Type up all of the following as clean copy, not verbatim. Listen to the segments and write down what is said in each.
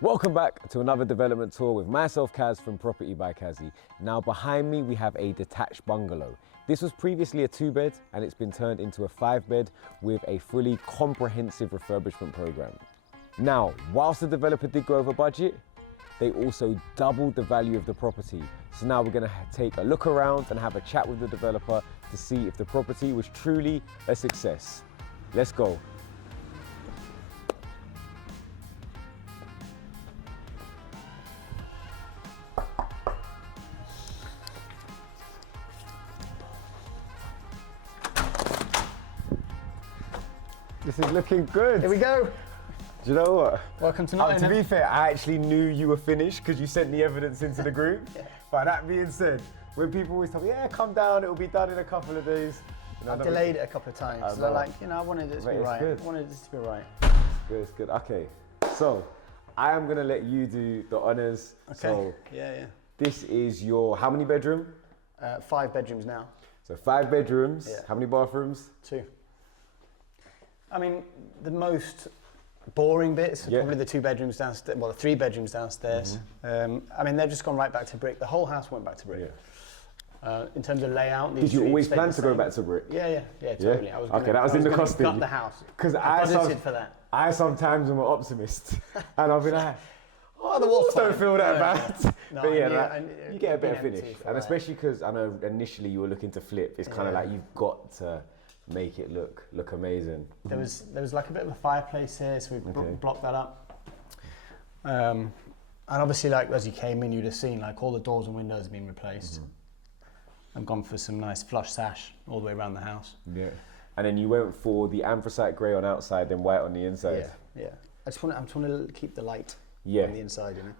Welcome back to another development tour with myself, Kaz from Property by Kazy. Now behind me we have a detached bungalow. This was previously a 2-bed and it's been turned into a 5-bed with a fully comprehensive refurbishment program. Now, whilst the developer did go over budget, they also doubled the value of the property. So now we're gonna take a look around and have a chat with the developer to see if the property was truly a success. Let's go. This is looking good. Here we go. Do you know what? Welcome to Nottingham. To be fair, I actually knew you were finished because you sent the evidence into the group. Yeah. But that being said, when people always tell me, yeah, come down, it'll be done in a couple of days. You know, I've delayed it a couple of times. So they're like, I wanted this to be right. Good. I wanted this to be right. It's good. Okay, so I am gonna let you do the honors. Okay. So yeah. this is your, how many bedroom? 5 bedrooms now. So 5 bedrooms. Yeah. How many bathrooms? 2. I mean, the most boring bits are probably the 2 bedrooms downstairs, well, the 3 bedrooms downstairs. I mean, they've just gone right back to brick. The whole house went back to brick. Yeah. In terms of layout, did you always plan to go back to brick? Yeah, totally. Yeah? I was okay, that was in the costing. Gut the house. Because I budgeted for that. I sometimes am an optimist, and I'll be like, oh, the walls don't feel that bad. No, but yeah, like, you get a better finish, and especially because I know initially you were looking to flip. It's kind of like you've got to make it look amazing. There was like a bit of a fireplace here, so we blocked that up. And obviously, like as you came in, you'd have seen like all the doors and windows have been replaced. I've gone for some nice flush sash all the way around the house. Yeah. And then you went for the anthracite grey on outside, then white on the inside. Yeah. I just want to keep the light on the inside, you know.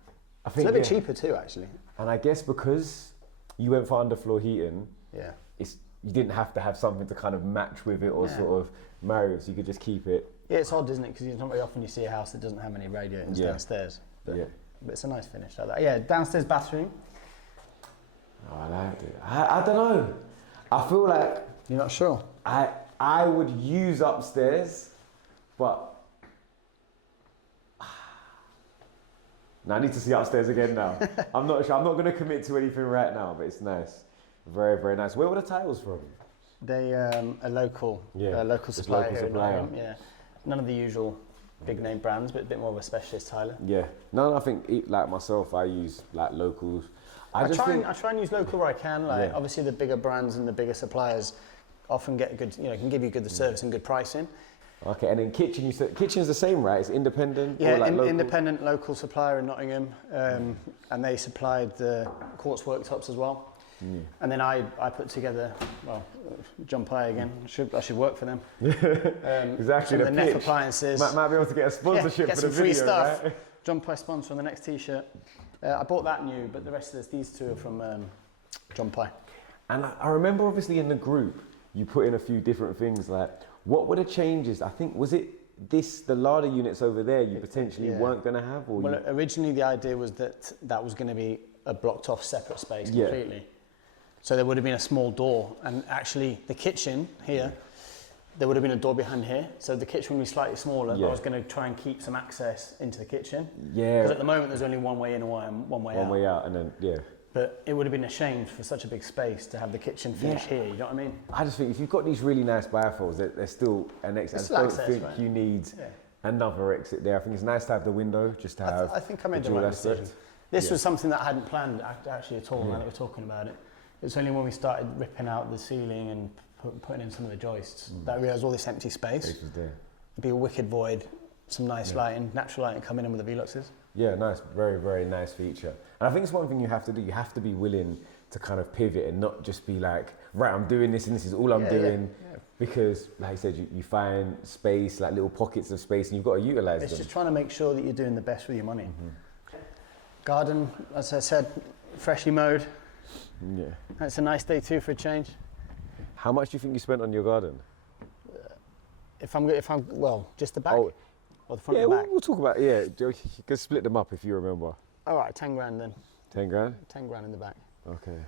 I think it's a little bit cheaper too, actually. And I guess because you went for underfloor heating, you didn't have to have something to kind of match with it or sort of marry it, so you could just keep it. Yeah, it's odd, isn't it? Because it's not very often you see a house that doesn't have any radiators downstairs. But it's a nice finish like that. Yeah, downstairs bathroom. Oh, I liked it. I don't know. I feel like... You're not sure? I would use upstairs, but... Now I need to see upstairs again now. I'm not sure. I'm not going to commit to anything right now, but it's nice. Very, very nice. Where were the tiles from? They a local supplier here in Nottingham. Yeah, none of the usual big name brands, but a bit more of a specialist tiler. Yeah, no, I think like myself, I use like locals. I try and use local where I can. Like obviously the bigger brands and the bigger suppliers often get a good, can give you good service and good pricing. Okay, and then kitchen, you said kitchen's the same, right? It's independent? Yeah, or like independent local supplier in Nottingham, and they supplied the quartz worktops as well. And then I put together, Jump Eye again. I should work for them. Exactly. The Neff appliances. Might be able to get a sponsorship get for some the free video, stuff. right? Jump Eye sponsor on the next T-shirt. I bought that new, but the rest of these 2 are from Jump Eye. And I remember, obviously, in the group, you put in a few different things. Like, what were the changes? I think the larder units over there you potentially weren't going to have? Or well, originally the idea was that was going to be a blocked off separate space completely. So there would have been a small door, and actually the kitchen here, there would have been a door behind here. So the kitchen would be slightly smaller, but I was going to try and keep some access into the kitchen. Yeah. Because at the moment there's only one way in and one way out. One way out, and then, But it would have been a shame for such a big space to have the kitchen finish here, you know what I mean? I just think if you've got these really nice bifolds, there's still an exit. I don't think you need another exit there. I think it's nice to have the window, just to have I think I made the right decision. This was something that I hadn't planned actually at all, now that we're talking about it. It's only when we started ripping out the ceiling and putting in some of the joists that I realised all this empty space. Was there. It'd be a wicked void, some nice lighting, natural lighting coming in with the Veluxes. Yeah, nice, very, very nice feature. And I think it's one thing you have to do. You have to be willing to kind of pivot and not just be like, right, I'm doing this and this is all I'm doing. Yeah. Because, like I said, you find space, like little pockets of space, and you've got to utilise them. It's just trying to make sure that you're doing the best with your money. Garden, as I said, freshly mowed. Yeah. It's a nice day too for a change. How much do you think you spent on your garden? If I'm just the back or the front and the back. We'll talk about you can split them up if you remember. All right, 10 grand then. 10 grand? 10 grand in the back. Okay.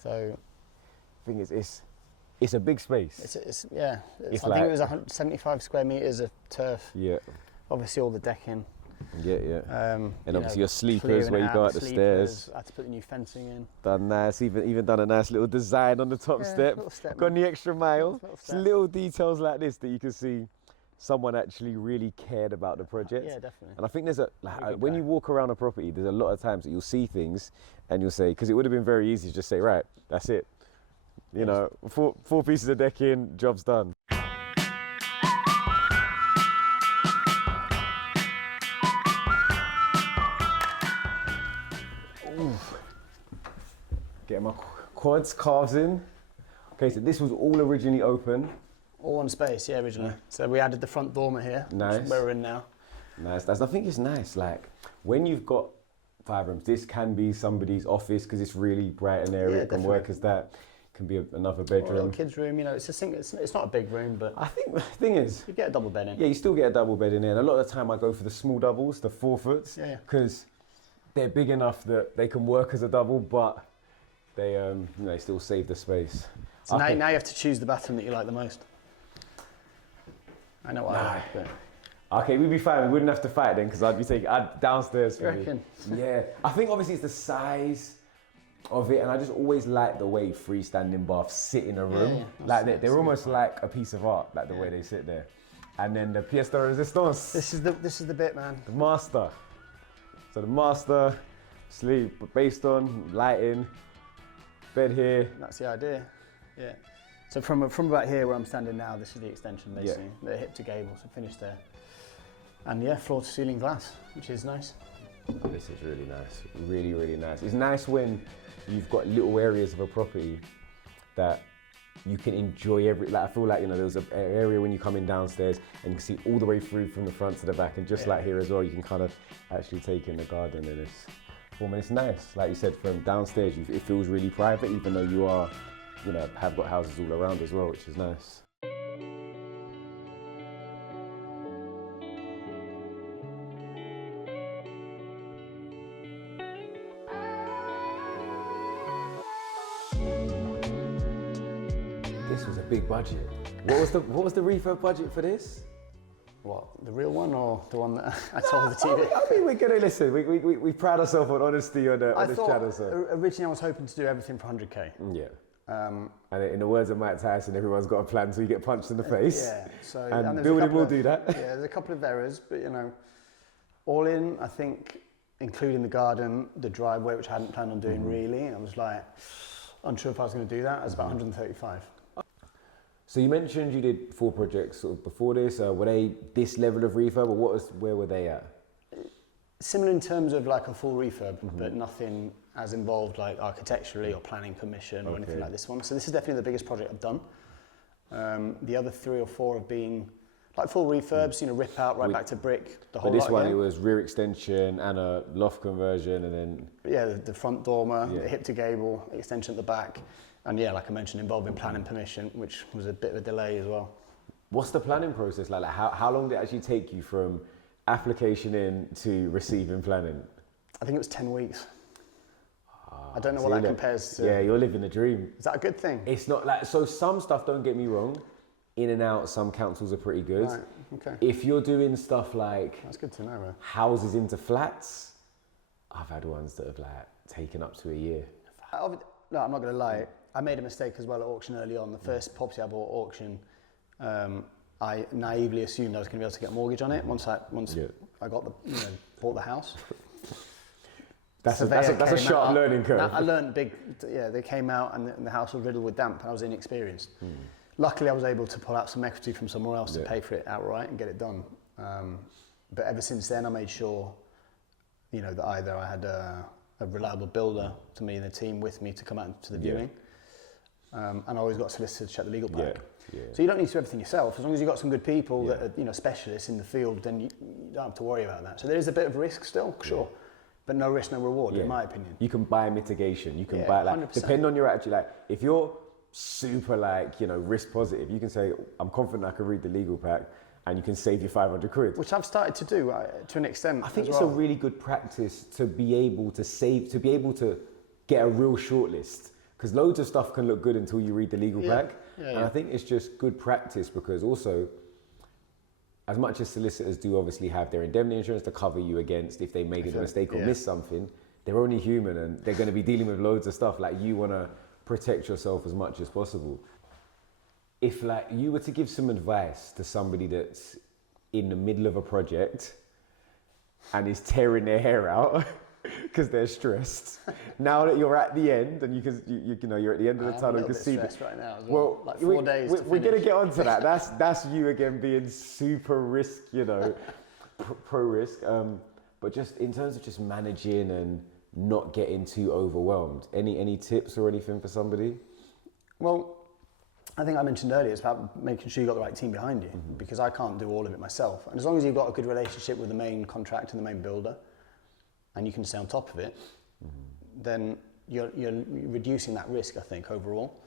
So, the thing is, it's a big space. I think it was 175 square meters of turf. Yeah. Obviously all the decking. Yeah, yeah. And you obviously know, your sleepers clearing where you out go up the sleepers. stairs. I had to put the new fencing in. Done nice, even done a nice little design on the top step. Little step, Gone man. the extra mile. Little It's step. little details like this that you can see someone actually really cared about the project. Yeah, definitely. And I think there's Good when guy. you walk around a property, there's a lot of times that you'll see things and you'll say, because it would have been very easy to just say, right, that's it. You know, four pieces of decking, job's done. Getting my quads, calves in. Okay, so this was all originally open. All one space, yeah, originally. So we added the front dormer here, Nice. which is where we're in now. Nice. I think it's nice. Like when you've got 5 rooms, this can be somebody's office because it's really bright and airy. Yeah, It can definitely. work as that. Can be another Or a little bedroom. kids' room, you know, it's not a big room, but I think the thing is, you get a double bed in. yeah, you still get a double bed in there. And a lot of the time I go for the small doubles, the 4 foots, Yeah, yeah. because they're big enough that they can work as a double, but they, they still save the space. So Okay. now you have to choose the bathroom that you like the most. I know what I like, but Okay, we'd be fine. We wouldn't have to fight then because I'd be taking downstairs for You me. reckon? Yeah, I think obviously it's the size of it, and I just always like the way freestanding baths sit in a room. yeah. Like they're almost like a piece of art, like the way they sit there. And then the pièce de résistance, this is the bit, man. the master. So the master, sleep based on lighting, bed here. That's the idea. Yeah. So from about here where I'm standing now, this is the extension basically. The hip to gable, so finished there. And yeah, floor to ceiling glass, which is nice. This is really nice, really, really nice. It's nice when you've got little areas of a property that you can enjoy like I feel like, you know, there's an area when you come in downstairs and you can see all the way through from the front to the back, and just like here as well, you can kind of actually take in the garden in this form. And it's nice, like you said, from downstairs, it feels really private, even though you are, you know, have got houses all around as well, which is nice. This was a big budget. What was the refurb budget for this? What, the real one or the one that I told the TV? I mean, we're gonna listen. We pride ourselves on honesty on this channel. So. Originally I was hoping to do everything for 100k. Yeah. And in the words of Mike Tyson, everyone's got a plan until you get punched in the face. Yeah. So And there's a building couple will of- do that. Yeah, there's a couple of errors, but you know, all in, I think, including the garden, the driveway, which I hadn't planned on doing really, and I was like, unsure if I was going to do that. It was about 135. So you mentioned you did 4 projects sort of before this. Were they this level of refurb, or where were they at? Similar in terms of like a full refurb, but nothing as involved like architecturally or planning permission or anything like this one. So this is definitely the biggest project I've done. The other 3 or 4 have been like full refurbs, you know, rip out back to brick, the whole But this lot one, again. it was rear extension and a loft conversion, and then Yeah, the front dormer, the hip to gable, extension at the back. And yeah, like I mentioned, involving planning permission, which was a bit of a delay as well. what's the planning process like? How long did it actually take you from application in to receiving planning? I think it was 10 weeks. I don't know See, what that look, compares to. Yeah, you're living the dream. Is that a good thing? It's not like, so some stuff, don't get me wrong, in and out, some councils are pretty good. Right, okay. If you're doing stuff like That's good to know, man. houses into flats, I've had ones that have like taken up to a year. No, I'm not going to lie. I made a mistake as well at auction early on. The first property I bought at auction, I naively assumed I was going to be able to get a mortgage on it once I got bought the house. That's a sharp learning curve. I learned big. Yeah, they came out and the house was riddled with damp, and I was inexperienced. Luckily, I was able to pull out some equity from somewhere else to pay for it outright and get it done. But ever since then, I made sure, you know, that either I had a reliable builder to me and the team with me to come out to the viewing, and I always got a solicitor to check the legal pack. So you don't need to do everything yourself. As long as you've got some good people that are, you know, specialists in the field, then you don't have to worry about that. So there is a bit of risk still, sure. But no risk, no reward, in my opinion. You can buy mitigation. You can buy, like, 100%. depending on your attitude, like, if you're super, like, you know, risk positive, you can say, I'm confident I can read the legal pack, and you can save your 500 quid. Which I've started to do to an extent. I think as it's well. a really good practice to be able to save, to be able to get a real shortlist. Because loads of stuff can look good until you read the legal pack. And I think it's just good practice, because also, as much as solicitors do obviously have their indemnity insurance to cover you against if they made a mistake or miss something, they're only human and they're going to be dealing with loads of stuff. Like, you want to protect yourself as much as possible. If like you were to give some advice to somebody that's in the middle of a project and is tearing their hair out because they're stressed, now that you're at the end and you know you're at the end of the tunnel, you can see right now as well. Like 4 days. We're gonna get onto that. That's you again being super risk, you know, pro risk. But just in terms of just managing and not getting too overwhelmed, any tips or anything for somebody? Well, I think I mentioned earlier, it's about making sure you've got the right team behind you, because I can't do all of it myself. And as long as you've got a good relationship with the main contractor and the main builder, and you can stay on top of it, then you're reducing that risk, I think, overall.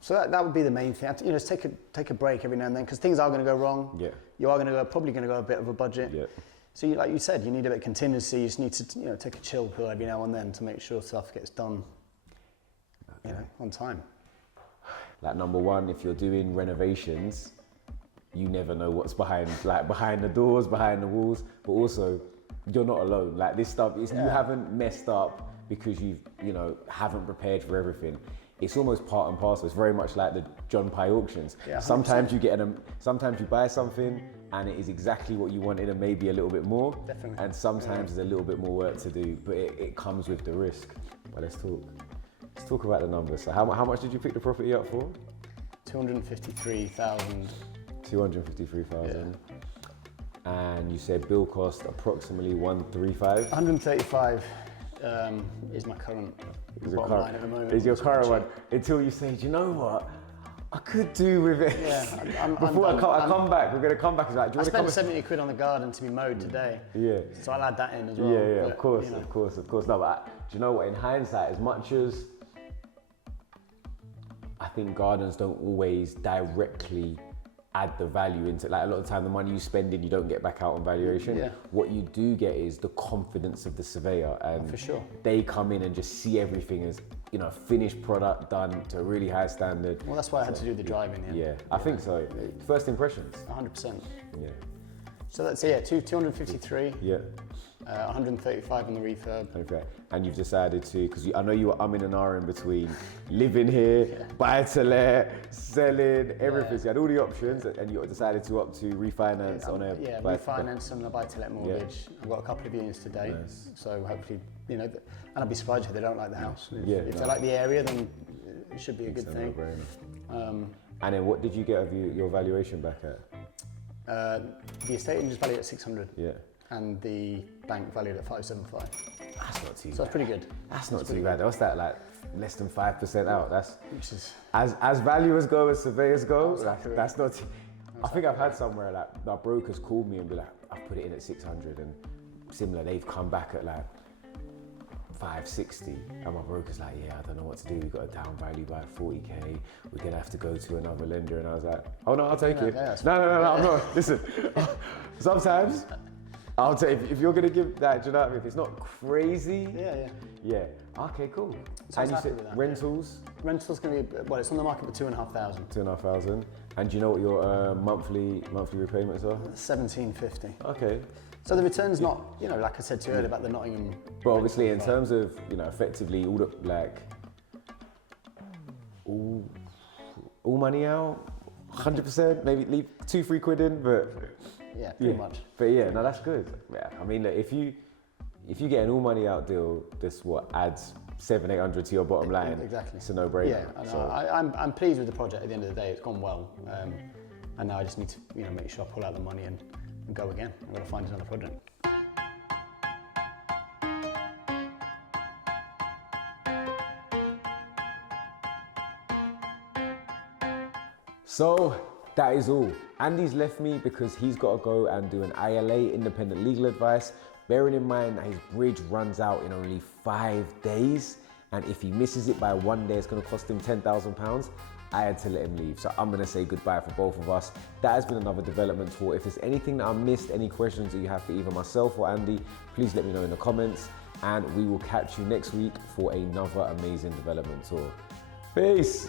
So that would be the main thing. You know, just take a break every now and then, because things are going to go wrong. Yeah. You are probably going to go a bit of a budget. Yeah. So like you said, you need a bit of contingency. You just need to take a chill pill every now and then to make sure stuff gets done on time. Like, number one, if you're doing renovations, you never know what's behind the doors, behind the walls, but also you're not alone. Like, this stuff is, you haven't messed up because you haven't prepared for everything. It's almost part and parcel. It's very much like the John Pye auctions. Yeah, sometimes sometimes you buy something and it is exactly what you wanted and maybe a little bit more. Definitely. And sometimes there's a little bit more work to do, but it comes with the risk. But let's talk about the numbers. So how much did you pick the property up for? 253,000. 253,000. Yeah. And you said bill cost approximately 135? 135 is my current bottom line at the moment. Is your current one, until you say, do you know what? I could do with it. Yeah, Before I come back, we're going to come back. Like, do you I spent 70 quid on the garden to be mowed today. Yeah. So I'll add that in as well. Yeah, but, of course. No, but do you know what? In hindsight, as much as I think gardens don't always directly add the value into, like, a lot of the time the money you spend in, you don't get back out on valuation. Yeah. What you do get is the confidence of the surveyor, and for sure, they come in and just see everything as, finished product done to a really high standard. Well, that's why I had to do the driving. Yeah, I think so. First impressions. 100%. Yeah. So that's 253. Yeah. 135 on the refurb. Okay. And you've decided to, because I know you were umming and ahhing between living here, buy to let, selling, everything. So you had all the options, and you decided to opt to refinance on a refinance on a buy to let mortgage. Yeah. I've got a couple of viewings today, so hopefully, and I'd be surprised if they don't like the house. If they like the area, then it should be a good thing. And then what did you get of your valuation back at? The estate agent valued at 600. Yeah. And the bank valued at 575. That's not too bad. So that's pretty good. That's not too bad. What's that, like less than 5% out? Which is as valuers go, as surveyors go, that's not too, I think I've had somewhere like my brokers called me and be like, I've put it in at 600, and similar, they've come back at like 560, and my broker's like, I don't know what to do, we've got a down value by 40k, we're gonna have to go to another lender. And I was like, oh no, I'll take it. No, I'm not. Listen, sometimes I'll take, if you're gonna give that, do you know what I mean? If it's not crazy. Yeah. Okay, cool. So and you said rentals? Rentals gonna be, well, it's on the market for 2,500. 2,500. And do you know what your monthly repayments are? 1,750. Okay. So the return's not, like I said to you earlier about the Nottingham. But obviously, in terms of, effectively all the, all money out, 100%, maybe leave 2-3 quid in, but. Yeah, pretty much. But no, that's good. Yeah, I mean, look, if you get an all money out deal, this adds 700-800 to your bottom line. Exactly. It's a no-brainer. Yeah, so. I'm pleased with the project. At the end of the day, it's gone well, and now I just need to make sure I pull out the money and go again. I've got to find another project. So that is all. Andy's left me because he's got to go and do an ILA, independent legal advice, bearing in mind that his bridge runs out in only 5 days, and if he misses it by 1 day, it's going to cost him £10,000. I had to let him leave, so I'm going to say goodbye for both of us. That has been another development tour. If there's anything that I missed, any questions that you have for either myself or Andy, please let me know in the comments, and we will catch you next week for another amazing development tour. Peace.